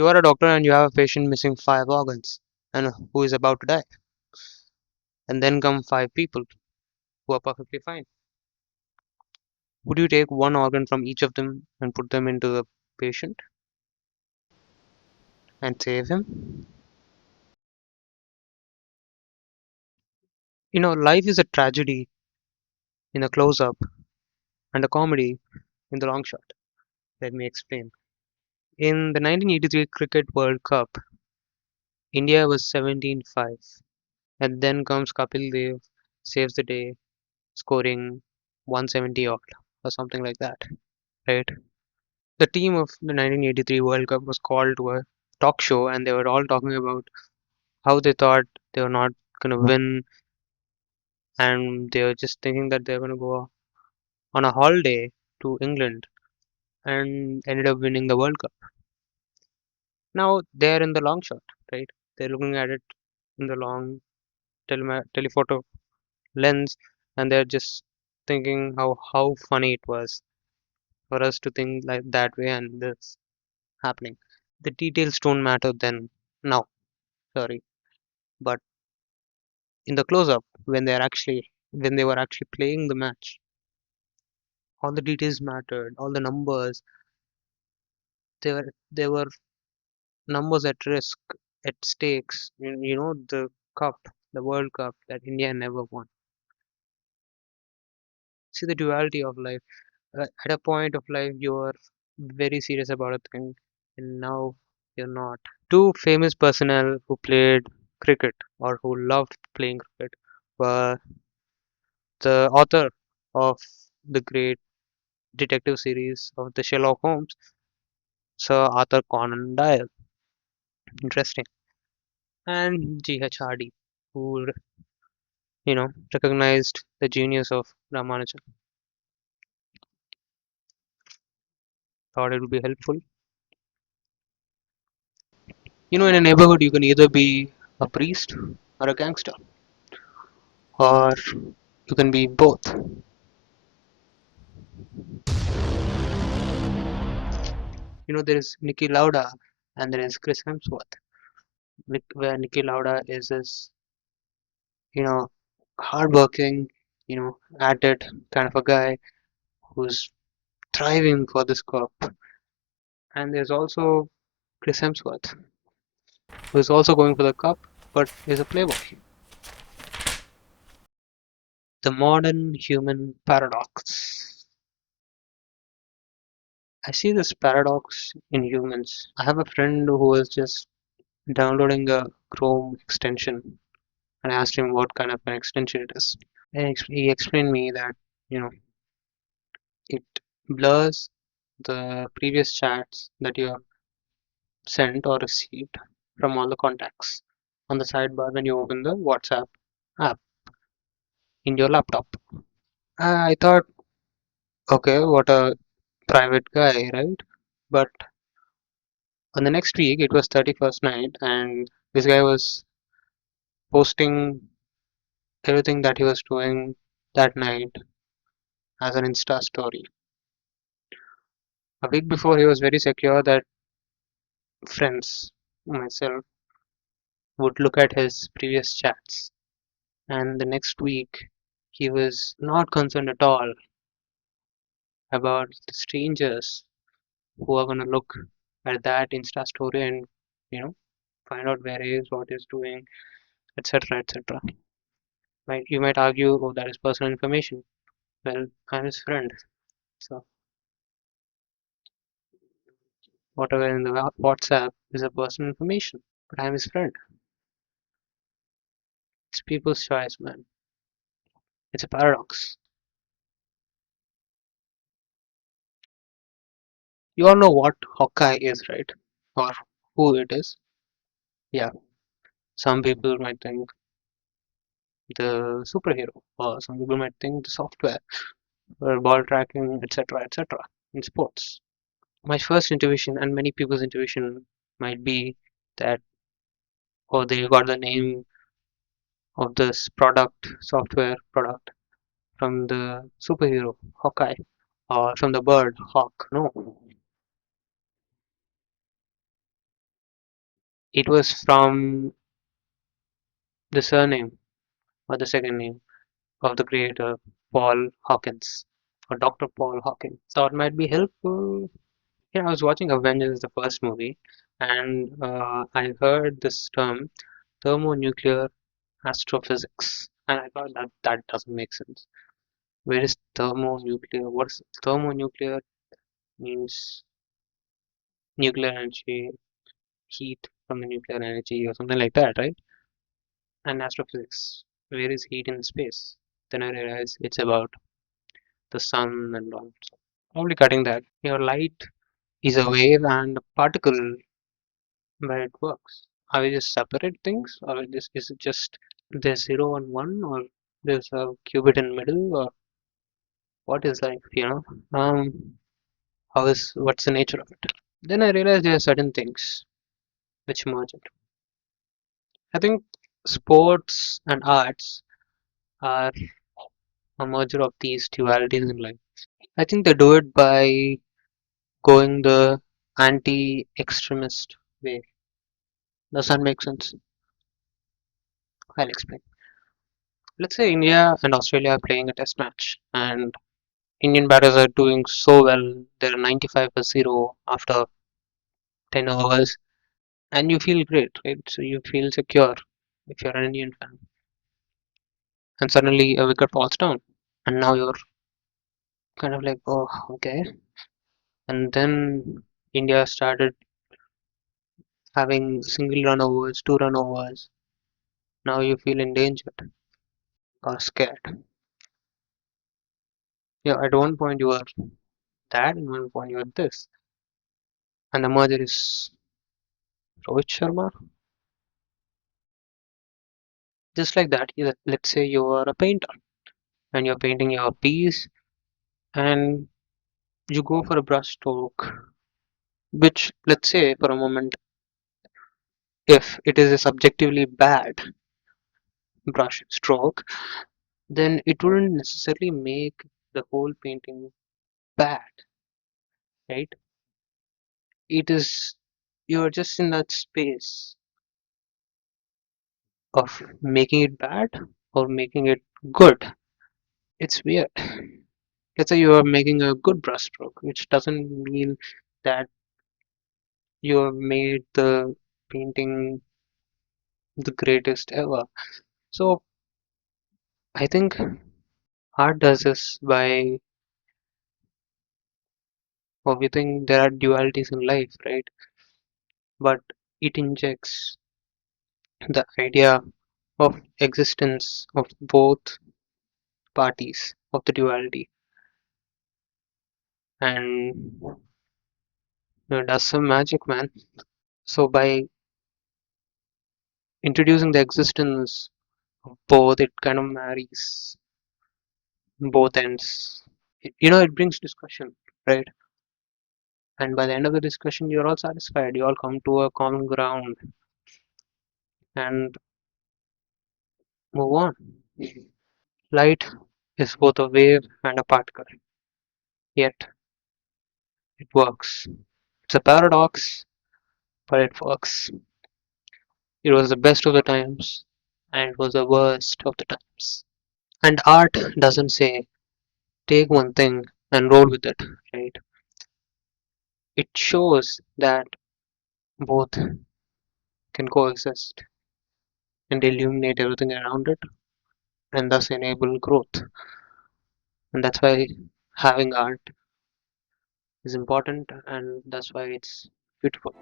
You are a doctor and you have a patient missing five organs and who is about to die. And then come five people who are perfectly fine. Would you take one organ from each of them and put them into the patient and save him? Life is a tragedy in a close up and a comedy in the long shot. Let me explain. In the 1983 Cricket World Cup, India was 17-5, and then comes Kapil Dev, saves the day, scoring 170 odd or something like that, right? The team of the 1983 World Cup was called to a talk show, and they were all talking about how they thought they were not going to win, and they were just thinking that they were going to go on a holiday to England and ended up winning the World Cup. Now they're in the long shot, right? They're looking at it in the long telephoto lens, and they're just thinking how funny it was for us to think like that way and this happening. The details don't matter then, now, sorry, but in the close-up when they were actually playing the match, all the details mattered, all the numbers. There were numbers at risk, at stakes. The cup, the World Cup that India never won. See the duality of life. At a point of life, you're very serious about a thing, and now you're not. Two famous personnel who played cricket or who loved playing cricket were the author of the great detective series of the Sherlock Holmes, Sir Arthur Conan Doyle. Interesting. And G.H. Hardy, who recognized the genius of Ramanujan. Thought it would be helpful. In a neighborhood, you can either be a priest or a gangster, or you can be both. There is Niki Lauda and there is Chris Hemsworth. Where Niki Lauda is this, you know, hardworking, at it kind of a guy who's thriving for this cup. And there's also Chris Hemsworth, who is also going for the cup, but is a playboy. The modern human paradox. I see this paradox in humans. I have a friend who was just downloading a Chrome extension, and I asked him what kind of an extension it is. And he explained me that, you know, it blurs the previous chats that you have sent or received from all the contacts on the sidebar when you open the WhatsApp app in your laptop. I thought, okay, what a private guy, right? But on the next week, it was 31st night, and this guy was posting everything that he was doing that night as an Insta story. A week before, he was very secure that friends, myself, would look at his previous chats. And the next week, he was not concerned at all about the strangers who are going to look at that Insta story and, you know, find out where he is, what he's doing, etc. etc. You might argue, oh, that is personal information. Well, I'm his friend, so whatever in the WhatsApp is a personal information, but I'm his friend. It's people's choice, man. It's a paradox. You all know what Hawkeye is, right? Or who it is. Yeah, some people might think the superhero, or some people might think the software, or ball tracking, etc., etc. in sports. My first intuition, and many people's intuition, might be that, oh, they got the name of this product, software product, from the superhero, Hawkeye, or from the bird, hawk. No, It was from the surname or the second name of the creator, Paul Hawkins, or Dr. Paul Hawkins. So it might be helpful. Yeah, I was watching Avengers, the first movie, and I heard this term, thermonuclear astrophysics, and I thought that that doesn't make sense. Where is thermonuclear? What's thermonuclear? Means nuclear energy, heat from the nuclear energy, or something like that, right? And astrophysics. Where is heat in space? Then I realized it's about the sun and all. So probably cutting that. Your light is a wave and a particle, but it works. Are we just separate things, or is it just there's zero and one, or there's a qubit in middle, or what is life? How is what's the nature of it? Then I realized there are certain things which merge it. I think sports and arts are a merger of these dualities in life. I think they do it by going the anti-extremist way. Does that make sense? I'll explain. Let's say India and Australia are playing a test match, and Indian batters are doing so well. They're 95 for 0 after 10 overs, and you feel great, right? So you feel secure if you're an Indian fan. And suddenly a wicket falls down, and now you're kind of like, oh, okay. And then India started having single run overs, two run overs. Now you feel endangered or scared. Yeah, at one point you were that, and one point you were this. And the merger is Rohit Sharma. Just like that, let's say you are a painter and you're painting your piece and you go for a brush stroke, which, let's say for a moment, if it is a subjectively bad brush stroke, then it wouldn't necessarily make the whole painting bad, right? It is, you're just in that space of making it bad or making it good. It's weird. Let's say you are making a good brushstroke, which doesn't mean that you have made the painting the greatest ever. So I think art does this by, or we think there are dualities in life, right? But it injects the idea of existence of both parties of the duality and does some magic, man. So by introducing the existence of both, it kind of marries both ends. It brings discussion, right? And by the end of the discussion, you're all satisfied. You all come to a common ground and move on. Light is both a wave and a particle, yet it works. It's a paradox, but it works. It was the best of the times, and it was the worst of the times. And art doesn't say, take one thing and roll with it, right? It shows that both can coexist and illuminate everything around it and thus enable growth. And that's why having art is important, and that's why it's beautiful.